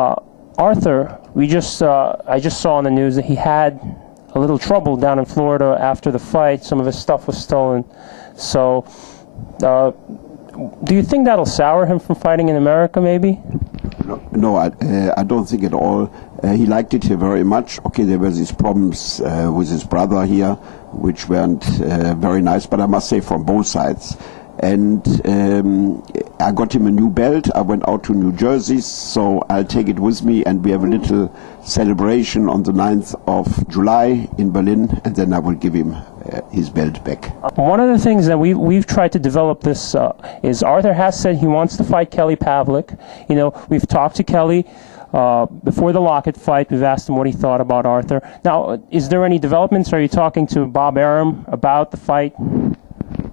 Arthur, I just saw on the news that he had a little trouble down in Florida after the fight. Some of his stuff was stolen. So, do you think that'll sour him from fighting in America, maybe? No, I don't think at all. He liked it here very much. Okay, there were these problems with his brother here, which weren't very nice, but I must say from both sides. And I got him a new belt. I went out to New Jersey, so I'll take it with me, and we have a little celebration on the 9th of July in Berlin, and then I will give him his belt back. One of the things that we've tried to develop this is Arthur has said he wants to fight Kali-Pavlik. You know, we've talked to Kelly before the Lockett fight. We've asked him what he thought about Arthur. Now, is there any developments? Are you talking to Bob Arum about the fight?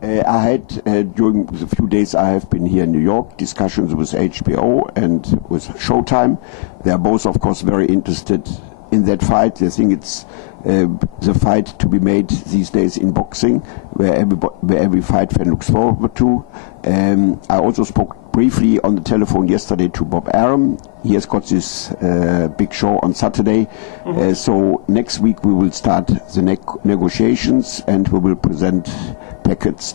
I had, during the few days I have been here in New York, discussions with HBO and with Showtime. They are both, of course, very interested in that fight. They think it's the fight to be made these days in boxing, where every fight fan looks forward to. I also spoke briefly on the telephone yesterday to Bob Arum. He has got this big show on Saturday. So next week we will start the negotiations, and we will present packages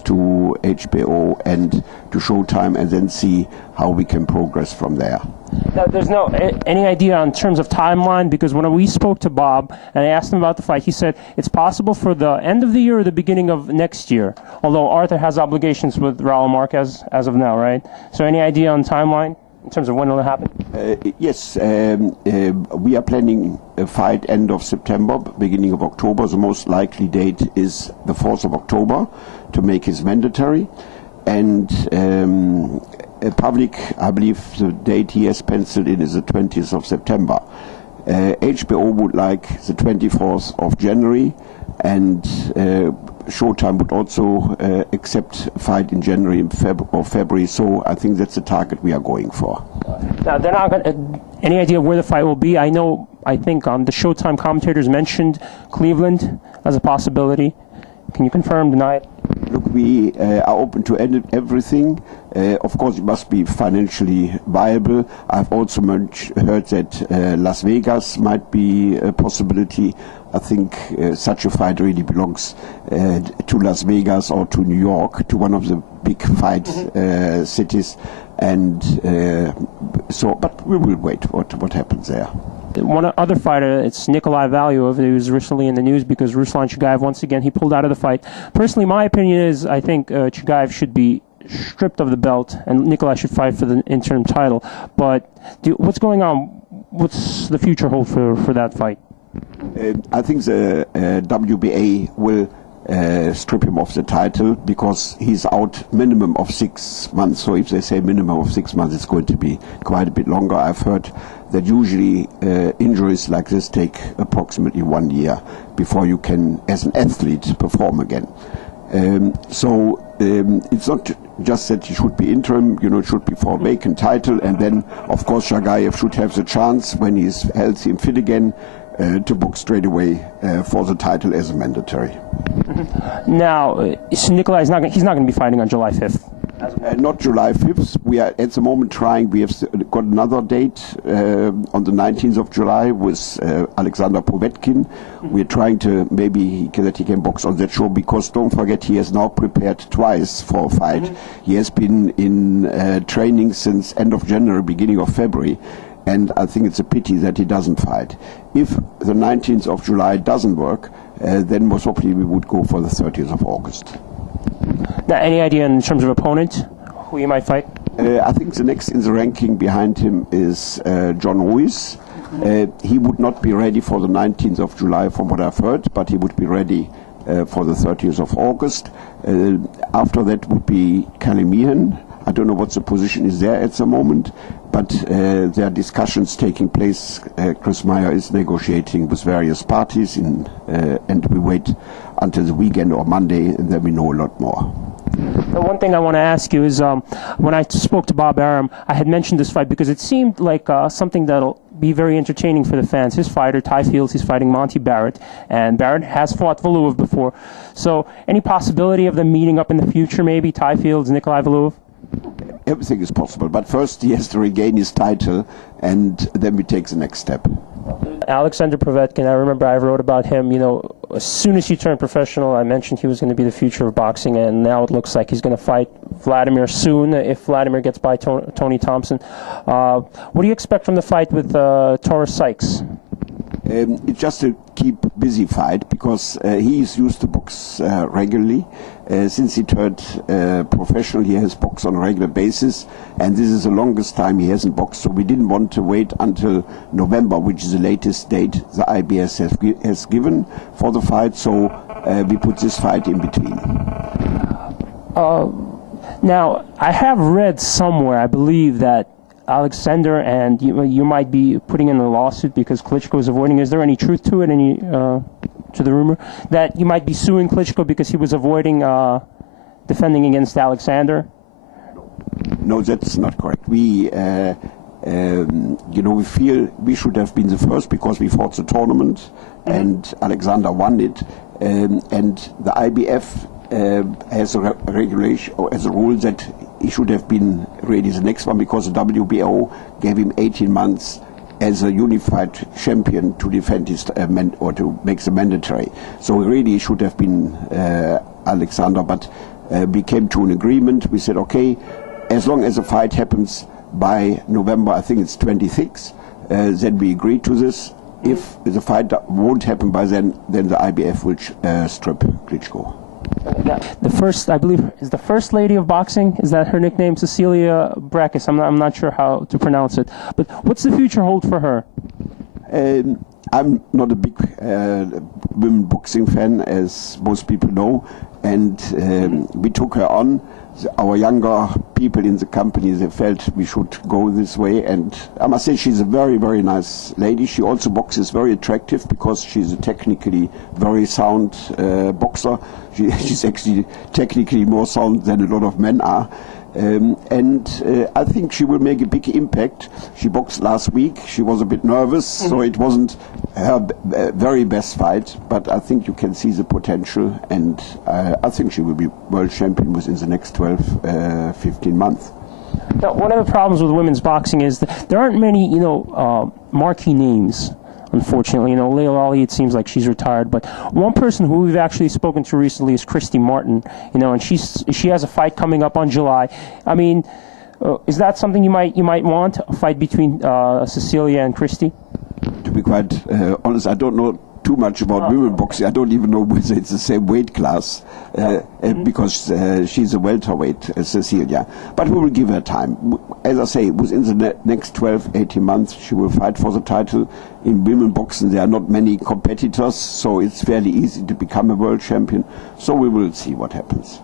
to HBO and to Showtime, and then see how we can progress from there. Now, there's any idea in terms of timeline? Because when we spoke to Bob and I asked him about the fight, he said it's possible for the end of the year or the beginning of next year. Although Arthur has obligations with Raul Marquez as of now, right? So any idea on timeline in terms of when it'll happen? Yes, we are planning a fight end of September, beginning of October. The most likely date is the 4th of October to make it mandatory. And Pavlik, I believe the date he has penciled in is the 20th of September. HBO would like the 24th of January, and Showtime would also accept a fight in January or February, so I think that's the target we are going for. Now, they're not going any idea where the fight will be? I think the Showtime commentators mentioned Cleveland as a possibility. Can you confirm, deny it? Look, we are open to everything. Of course, it must be financially viable. I've also heard that Las Vegas might be a possibility. I think such a fight really belongs to Las Vegas or to New York, to one of the big fight cities. And but we will wait what happens there. One other fighter, it's Nikolai Valuev, who was recently in the news because Ruslan Chagaev, once again, he pulled out of the fight. Personally, my opinion is I think Chagaev should be stripped of the belt and Nikolai should fight for the interim title. But what's going on? What's the future hold for that fight? I think the WBA will strip him of the title because he's out minimum of 6 months. So if they say minimum of 6 months, it's going to be quite a bit longer. I've heard that usually injuries like this take approximately 1 year before you can, as an athlete, perform again. So it's not just that he should be interim, it should be for a vacant title, and then, of course, Chagaev should have the chance, when he's healthy and fit again, to book straight away for the title as a mandatory. Now, Nikolai he's not going to be fighting on July 5th. Not July 5th. We are at the moment trying. We have got another date on the 19th of July with Abraham-Pavlik. We're trying to that he can box on that show, because don't forget he has now prepared twice for a fight. He has been in training since end of January, beginning of February. And I think it's a pity that he doesn't fight. If the 19th of July doesn't work, then most probably we would go for the 30th of August. Now, any idea in terms of opponent, who he might fight? I think the next in the ranking behind him is John Ruiz. He would not be ready for the 19th of July from what I've heard, but he would be ready for the 30th of August. After that would be Kali Meehan. I don't know what the position is there at the moment, but there are discussions taking place. Chris Meyer is negotiating with various parties, and we wait until the weekend or Monday, and then we know a lot more. The one thing I want to ask you is, when I spoke to Bob Arum, I had mentioned this fight because it seemed like something that'll be very entertaining for the fans. His fighter, Ty Fields, he's fighting Monty Barrett, and Barrett has fought Valuev before. So any possibility of them meeting up in the future, maybe, Ty Fields, Nikolai Valuev? Everything is possible, but first he has to regain his title, and then we take the next step. Abraham-Pavlik, I remember I wrote about him, as soon as he turned professional, I mentioned he was going to be the future of boxing, and now it looks like he's going to fight Vladimir soon, if Vladimir gets by Tony Thompson. What do you expect from the fight with Taurus Sykes? It's just a keep busy fight, because he is used to box regularly. Since he turned professional, he has boxed on a regular basis, and this is the longest time he hasn't boxed, so we didn't want to wait until November, which is the latest date the IBS has given for the fight, so we put this fight in between. Now, I have read somewhere, I believe, that Alexander and you might be putting in a lawsuit because Klitschko is avoiding. Is there any truth to it? Any to the rumor that you might be suing Klitschko because he was avoiding defending against Alexander? No, that's not correct. We feel we should have been the first because we fought the tournament and Alexander won it, and the IBF has a regulation or as a rule that he should have been ready the next one, because the WBO gave him 18 months as a unified champion to defend his or to make the mandatory. So really he should have been Alexander, but we came to an agreement. We said, okay, as long as the fight happens by November, I think it's 26, then we agreed to this. If the fight won't happen by then the IBF will strip Klitschko. The first, I believe, is the first lady of boxing. Is that her nickname, Cecilia Brækhus? I'm not sure how to pronounce it. But what's the future hold for her? I'm not a big women boxing fan, as most people know, and we took her on. Our younger people in the company, they felt we should go this way, and I must say she's a very, very nice lady. She also boxes very attractive because she's a technically very sound boxer. She's actually technically more sound than a lot of men are. I think she will make a big impact. She boxed last week. She was a bit nervous, so it wasn't her very best fight, but I think you can see the potential, and I think she will be world champion within the next 12, 15 months. Now, one of the problems with women's boxing is that there aren't many, marquee names. Unfortunately, Layla Ali, it seems like she's retired. But one person who we've actually spoken to recently is Christy Martin, and she has a fight coming up on July. I mean, is that something you might want, a fight between Cecilia and Christy? To be quite honest, I don't know too much about women boxing. I don't even know whether it's the same weight class because she's a welterweight, Cecilia. But we will give her time. As I say, within the next 12, 18 months, she will fight for the title. In women boxing, there are not many competitors, so it's fairly easy to become a world champion. So we will see what happens.